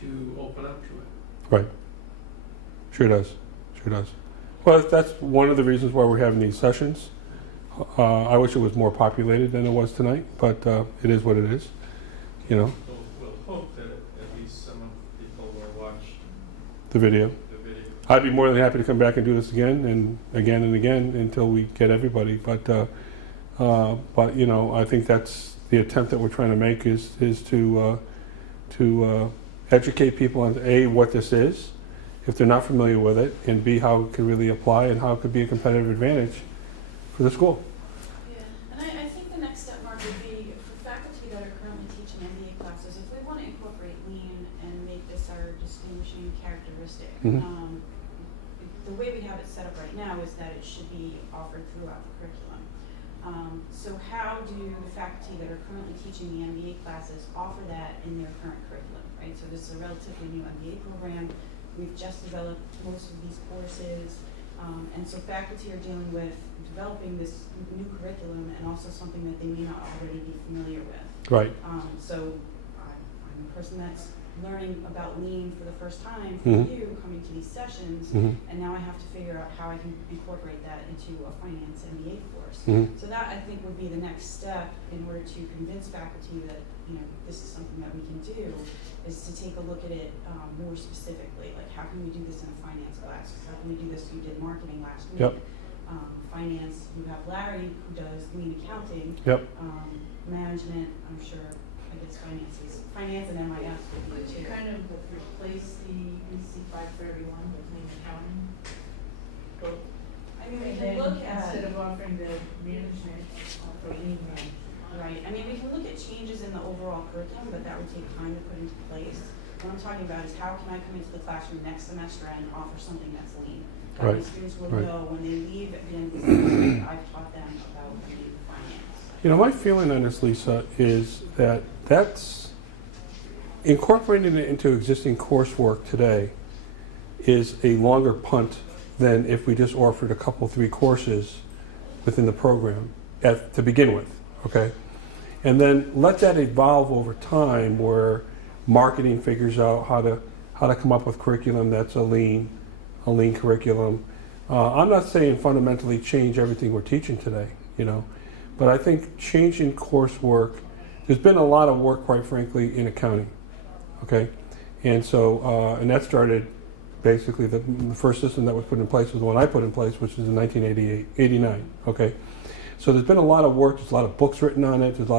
to open up to it. Right. Sure does. Sure does. Well, that's one of the reasons why we're having these sessions. I wish it was more populated than it was tonight, but it is what it is. You know, We'll hope that at least some of the people will watch the video. the video. I'd be more than happy to come back and do this again and again and again until we get everybody. But you know, I think that's the attempt that we're trying to make is to educate people on A, what this is, if they're not familiar with it, and B, how it could really apply and how it could be a competitive advantage for the school. Yeah, and I think the next step, Mark, would be for faculty that are currently teaching MBA classes, if we want to incorporate lean and make this our distinguishing characteristic. Mhm. The way we have it set up right now is that it should be offered throughout the curriculum. So how do the faculty that are currently teaching the MBA classes offer that in their current curriculum, right? So this is a relatively new MBA program. We've just developed most of these courses. And so faculty are dealing with developing this new curriculum and also something that they may not already be familiar with. Right. So I'm a person that's learning about lean for the first time for Mhm. you coming to these sessions, Mhm. and now I have to figure out how I can incorporate that into a finance MBA course. Mhm. So that I think would be the next step in order to convince faculty that, you know, this is something that we can do, is to take a look at it more specifically. Like, how can we do this in a finance class? How can we do this? You did marketing last week. Yep. Finance, you have Larry who does lean accounting. Yep. Management, I'm sure, I guess finance and MIS would be Would you too. kind of replace the EC 531 with lean accounting? I mean, we And can then look at, instead of offering the management, offer lean management. right, I mean, we can look at changes in the overall curriculum, but that would take time to put into place. What I'm talking about is how can I come into the classroom next semester and offer something that's lean? That Right, my students will right. know when they leave at the end of the semester, I've taught them about lean finance. You know, my feeling on this, Lisa, is that that's incorporating it into existing coursework today is a longer punt than if we just offered a couple, 3 courses within the program to begin with, okay? And then let that evolve over time where marketing figures out how to come up with curriculum that's a lean curriculum. I'm not saying fundamentally change everything we're teaching today, you know, but I think changing coursework, there's been a lot of work, quite frankly, in accounting, okay? And so, and that started basically, the first system that was put in place was the one I put in place, which was in 1989, okay? So there's been a lot of work, there's a lot of books written on it, there's a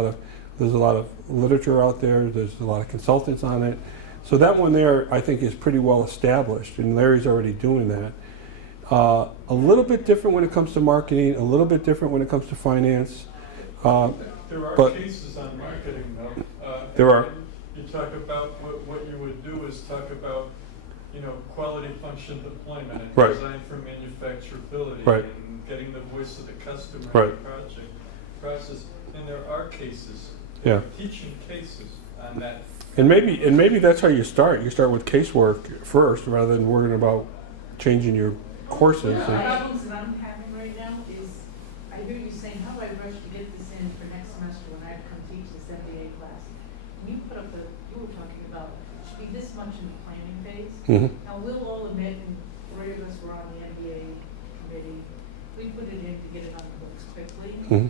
lot of literature out there, there's a lot of consultants on it. So that one there, I think, is pretty well established, and Larry's already doing that. A little bit different when it comes to marketing, a little bit different when it comes to finance. There are But- cases on marketing, though. There are. You talk about what you would do is talk about, you know, quality function deployment and Right. design for manufacturability Right. and getting the voice of the customer Right. in the project process. And there are cases, Yeah. teaching cases on that. And maybe that's how you start. You start with casework first, rather than worrying about changing your courses. The And, problems that I'm having right now is, I hear you saying, how do I rush to get this in for next semester when I come teach this MBA class? When you put up you were talking about, it should be this much in the planning phase. Mhm. Now, we'll all admit, and 3 of us were on the MBA committee, we put it in to get it on the books quickly, Mhm.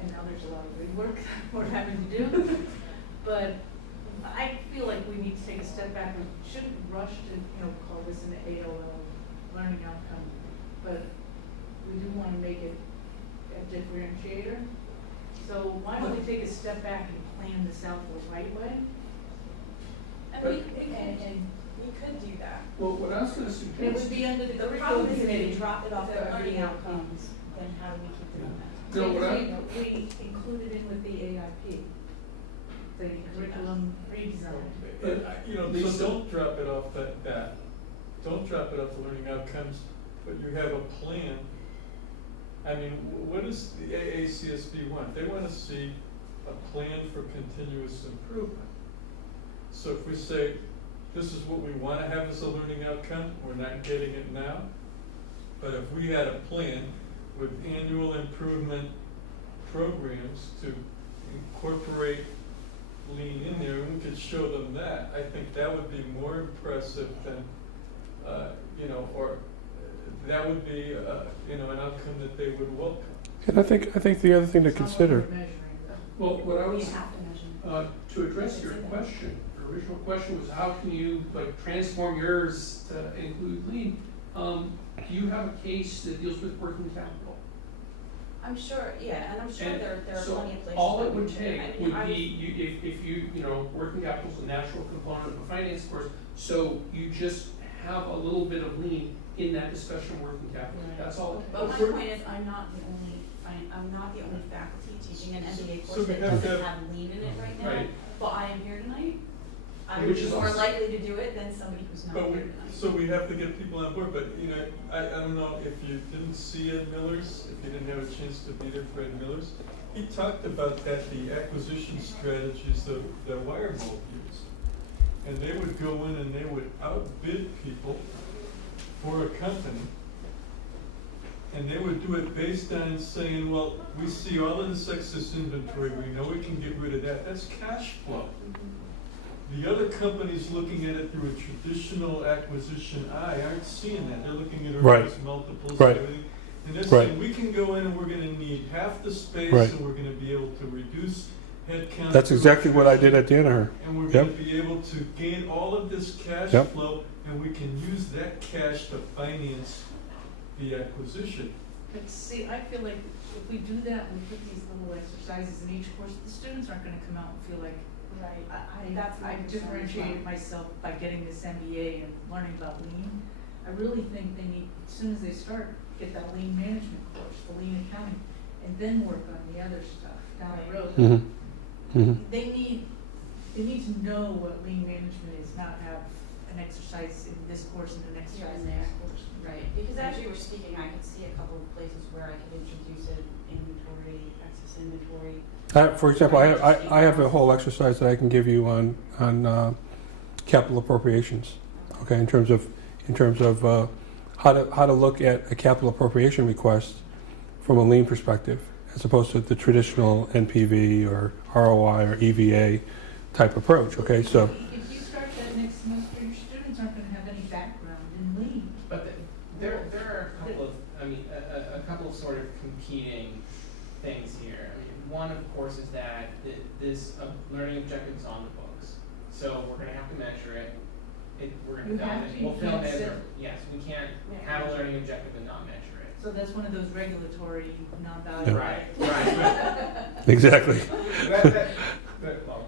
and now there's a lot of rework we're having to do. But I feel like we need to take a step back. We shouldn't rush to, call this an AOL learning outcome, but we do want to make it a differentiator. So why don't we take a step back and plan this out the right way? And And we could do that. Well, what I was going to it suggest, would be under the The curriculum problem is if committee. we drop it off the the learning RDA. outcomes, then how do we keep doing that? No, what I- We included in with the AIP, the curriculum redesign. You know, Lisa- so don't drop it off that. Don't drop it off the learning outcomes, but you have a plan. I mean, what does the AACSB want? They want to see a plan for continuous improvement. So if we say, this is what we want to have as a learning outcome, we're not getting it now. But if we had a plan with annual improvement programs to incorporate lean in there, and we could show them that. I think that would be more impressive than, or that would be, an outcome that they would welcome. And I think the other thing to It's not what consider, we're measuring, though. Well, what I We was, have to measure. to address your question, your original question was how can you transform yours to include lean? Do you have a case that deals with working capital? I'm sure, yeah, and I'm sure And there are so plenty of places. all where it we would can do it. take I mean, would I be, was- if you, working capital is a natural component of a finance course, so you just have a little bit of lean in that discussion of working capital, that's all. But my point is, I'm not the only faculty teaching an MBA So course we that have to doesn't have- have lean in it right now. Right. But I am here tonight. I would Which be is more awesome. likely to do it than somebody who's not But here tonight. so we have to get people on board, but, I don't know if you didn't see Ed Miller's, if you didn't have a chance to be there for Ed Miller's, he talked about that, the acquisition strategies that Wiremold used. And they would go in and they would outbid people for a company. And they would do it based on saying, well, we see all of this excess inventory, we know we can get rid of that, that's cash flow. The other companies looking at it through a traditional acquisition eye aren't seeing that. They're looking at Right. earnings multiples Right. and everything. And they're Right. saying, we can go in and we're gonna need half the space, Right. and we're gonna be able to reduce headcount. that's exactly what I did at Danaher. And we're Yep. gonna be able to gain all of this cash Yep. flow, and we can use that cash to finance the acquisition. But see, I feel like if we do that, and we put these little exercises in each course, the students aren't gonna come out and feel like, Right. That's my I've concern as differentiated well. myself by getting this MBA and learning about lean. I really think they need, as soon as they start, get that lean management course, the lean accounting, and then work on the other stuff down the road. Mm-hmm. Mm-hmm. They need to know what lean management is, not have an exercise in this course and an exercise in that course. Right, because as you were speaking, I could see a couple of places where I could introduce it, inventory, excess inventory. For example, I have a whole exercise that I can give you on capital appropriations. Okay, in terms of how to look at a capital appropriation request from a lean perspective, as opposed to the traditional NPV or ROI or EVA type approach. Okay, so If you start that next semester, your students aren't gonna have any background in lean. But there are a couple of, a couple of sort of competing things here. I mean, one, of course, is that this learning objective is on the books. So we're gonna have to measure it. We're You gonna film have it. to, We'll you film can't it. sit- Yes, we can't have a learning objective and not measure it. So that's one of those regulatory, non-valuable. Right, right. exactly. Well,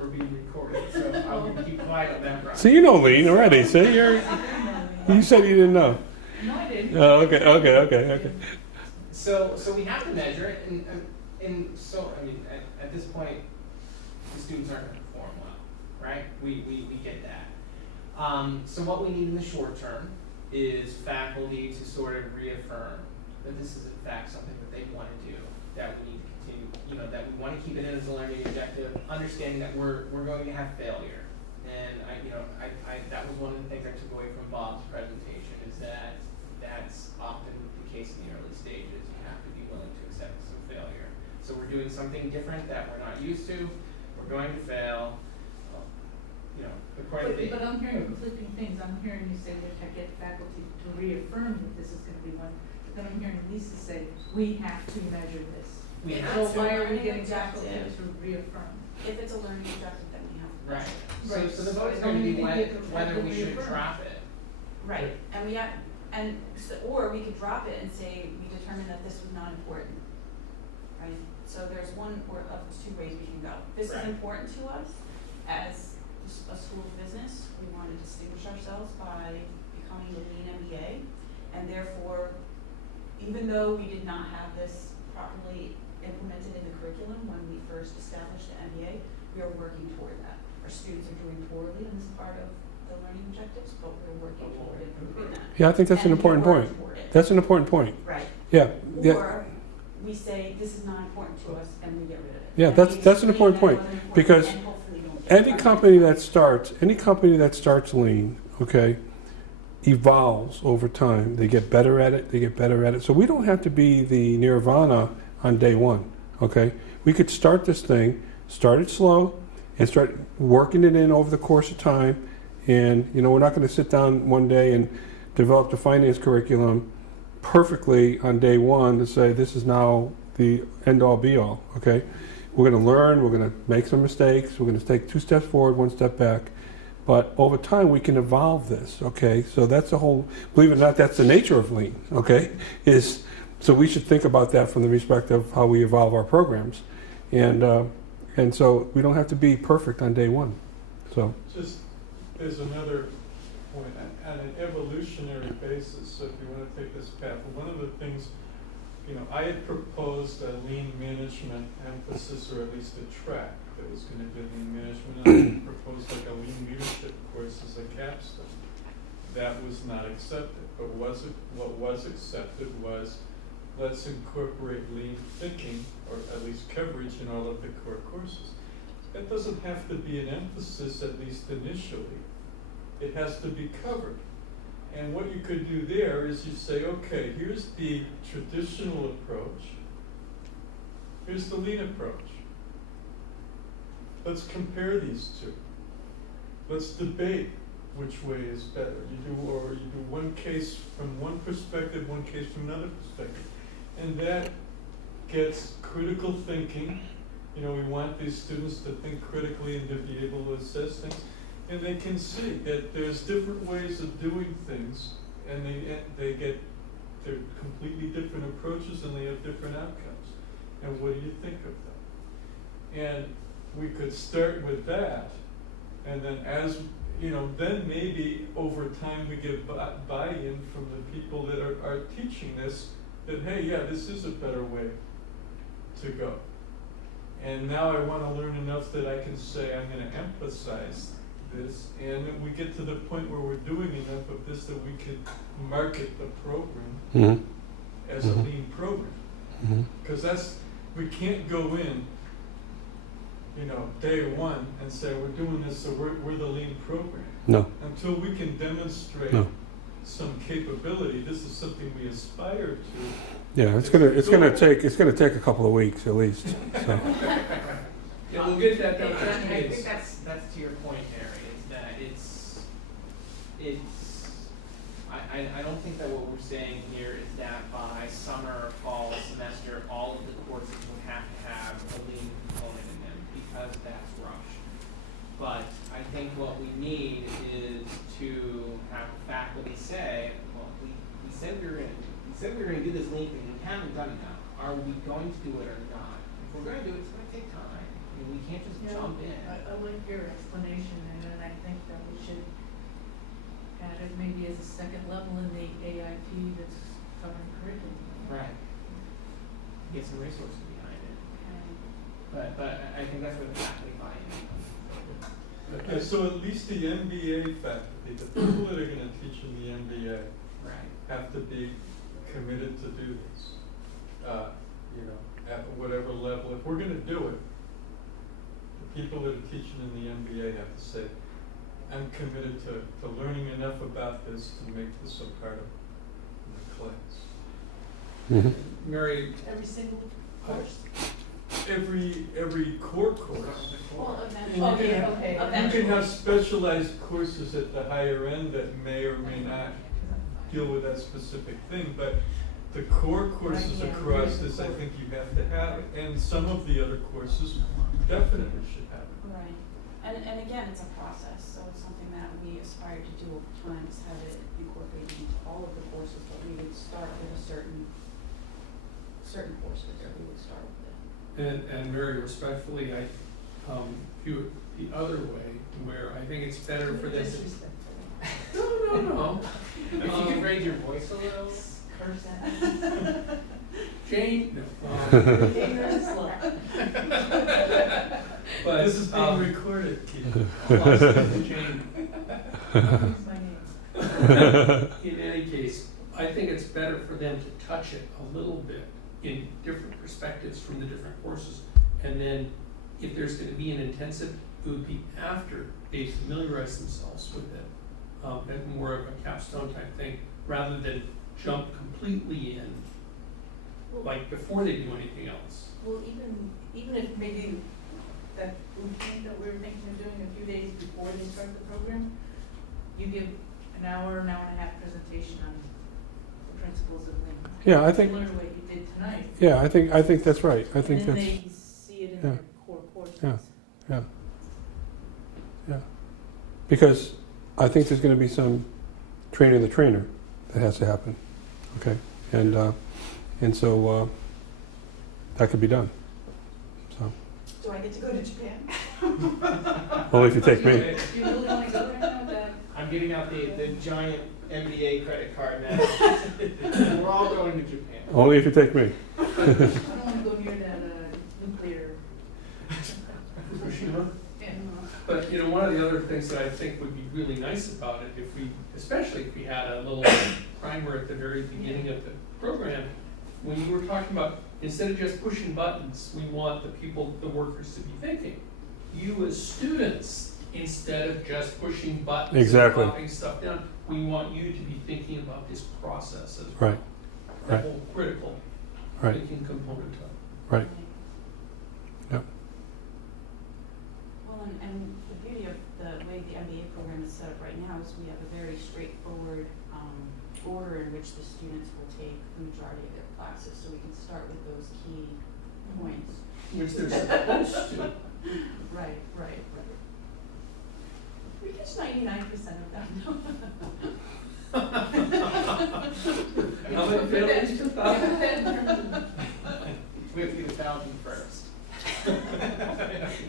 we're being recorded, so I'll keep quiet on that front. So you know lean already. See, you said you didn't know. No, I didn't. Oh, okay. So we have to measure it, and so, I mean, at this point, the students aren't gonna perform well, right? We get that. So what we need in the short term is faculty to sort of reaffirm that this is in fact something that they wanna do, that we need to continue, that we wanna keep it in as a learning objective, understanding that we're going to have failure. And that was one of the things I took away from Bob's presentation, is that that's often the case in the early stages. You have to be willing to accept some failure. So we're doing something different that we're not used to. We're going to fail. According to But I'm hearing conflicting things. I'm hearing you say that I get faculty to reaffirm that this is gonna be one, but then I'm hearing Lisa say, we have to measure this. we Yeah. have So to. why are we Learning getting objective. faculty to reaffirm? If it's a learning objective, then we have to. Right. Right. So the vote is So going to you be think it could whether we should reaffirm? drop it. Right, or we could drop it and say, we determined that this was not important, right? So there's one or of two ways we can go. This is Right. important to us as a school of business. We want to distinguish ourselves by becoming the lean MBA. And therefore, even though we did not have this properly implemented in the curriculum when we first established the MBA, we are working toward that. Our students are doing poorly in this part of the learning objectives, but we're working toward improving that. Yeah, I think that's an And we important work point. toward it. That's an important point. Right. Yeah. Or we say, this is not important to us, and we get rid of it. Yeah, And that's- we that's an explain important that it point, wasn't important, because and hopefully we'll get Any it. company that starts lean, okay, evolves over time. They get better at it. So we don't have to be the nirvana on day one, okay? We could start this thing, start it slow, and start working it in over the course of time. And, you know, we're not going to sit down one day and develop the finance curriculum perfectly on day one to say this is now the end-all be-all, okay? We're going to learn, we're going to make some mistakes, we're going to take 2 steps forward, 1 step back. But over time, we can evolve this, okay? So that's the whole, believe it or not, that's the nature of lean, okay? So we should think about that from the respect of how we evolve our programs. And so we don't have to be perfect on day one, so. Just, there's another point, on an evolutionary basis, so if you want to take this path, one of the things, you know, I had proposed a lean management emphasis, or at least a track that was going to be lean management, and I proposed like a lean leadership course as a capstone. That was not accepted, but what was accepted was, let's incorporate lean thinking, or at least coverage, in all of the core courses. That doesn't have to be an emphasis, at least initially. It has to be covered. And what you could do there is you say, okay, here's the traditional approach, here's the lean approach. Let's compare these two. Let's debate which way is better. You do one case from one perspective, one case from another perspective. And that gets critical thinking. You know, we want these students to think critically and to be able to assess things. And they can see that there's different ways of doing things, and they're completely different approaches, and they have different outcomes. And what do you think of them? And we could start with that, and then as, you know, then maybe over time we get buy-in from the people that are teaching this, that, hey, yeah, this is a better way to go. And now I want to learn enough that I can say I'm going to emphasize this, and we get to the point where we're doing enough of this that we can market the program as a lean program. Because we can't go in, you know, day one and say we're doing this, so we're the lean program. No. Until we can demonstrate some capability. This is something we aspire to. Yeah, it's gonna take a couple of weeks at least. So. Yeah, we'll get that done. I think that's to your point, Mary, is that I don't think that what we're saying here is that by summer or fall semester, all of the courses will have to have a lean component in them, because that's rushed. But I think what we need is to have faculty say, well, we said we were going to do this lean thing. We haven't done it now. Are we going to do it or not? If we're going to do it, it's going to take time. I mean, we can't just jump in. I like your explanation, and I think that we should add it maybe as a second level in the AIP that's covering curriculum. Right. Get some resources behind it. But I think that's where the faculty buy-in comes. Okay, so at least the MBA faculty, the people that are going to teach in the MBA, have to be committed to do this. You know, at whatever level. If we're going to do it, the people that are teaching in the MBA have to say, I'm committed to learning enough about this to make this a part of the class. Mary, Every single course? Every core course. Well, Okay. You can have specialized courses at the higher end that may or may not deal with that specific thing, but the core courses across this, I think you have to have it, and some of the other courses definitely should have it. Right. And again, it's a process, so it's something that we aspire to do over time, is have it incorporated into all of the courses, but we would start with a certain courses that we would start with. and Mary, respectfully, I view it the other way, where I think it's better for them to. No. If you could raise your voice a little. Curse at Jane, but This is being recorded, Keith. Jane, Use my name. in any case, I think it's better for them to touch it a little bit in different perspectives from the different courses. And then if there's going to be an intensive, it would be after they familiarize themselves with it, and more of a capstone type thing, rather than jump completely in, like before they do anything else. Well, even if maybe that boot camp that we were thinking of doing a few days before they start the program, you give an hour and a half presentation on the principles of Lean. Yeah, I think, Similar to what you did tonight. yeah, I think that's right. I think And then that's, they see it in yeah, their core courses. yeah. yeah. Yeah. Because I think there's gonna be some training the trainer that has to happen, okay? And so, that could be done, so. Do I get to go to Japan? Only if you take me. Do you really wanna go there now that? I'm getting out the giant MBA credit card now. We're all going to Japan. Only if you take me. I don't wanna go near that, nuclear. Fukushima. And, But, you know, one of the other things that I think would be really nice about it, if we, especially if we had a little primer at the very beginning of the program, when you were talking about, instead of just pushing buttons, we want the people, the workers to be thinking. You as students, instead of just pushing buttons Exactly. and dropping stuff down, we want you to be thinking about this process as well. Right, The right. whole critical right, thinking component of it. right. Yep. Well, and the beauty of the way the MBA program is set up right now is we have a very straightforward order in which the students will take the majority of their classes, so we can start with those key points. Which they're supposed to. Right. We catch 99% of them. How many failures to thousands? We have to get 1,000 first.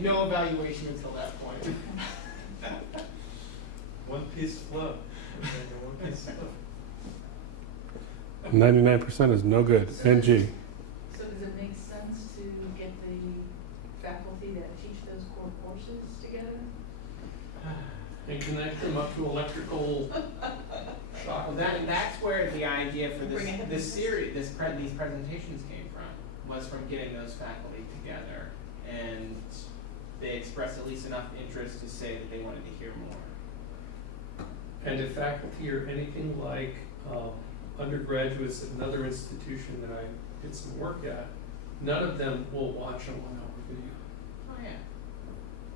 No evaluation until that point. One piece flow. One piece flow. 99% is no good, NG. so does it make sense to get the faculty that teach those core courses together? And connect them up to electrical shock. Well, that's where the idea for Bring it this series, these presentations came from, was from getting those faculty together, and they expressed at least enough interest to say that they wanted to hear more. And if faculty are anything like undergraduates at another institution that I did some work at, none of them will watch a 1-hour video. Oh yeah,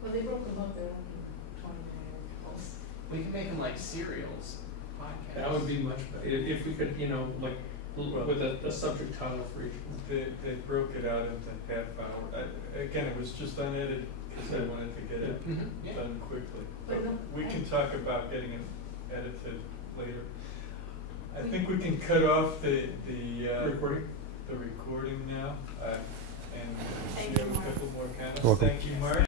Well, they broke them up, they're only 20-minute intervals. we can make them like serials, podcasts. That would be much better, if we could, you know, like, with a subject title for each one. They broke it out into half hour. Again, it was just unedited because I wanted to get it Mhm, yeah. done quickly. But But no- we can talk about getting it edited later. I think we can cut off the Recording? recording now, and Thank we you, have a Mark. couple more comments. Welcome. Thank you, Mark.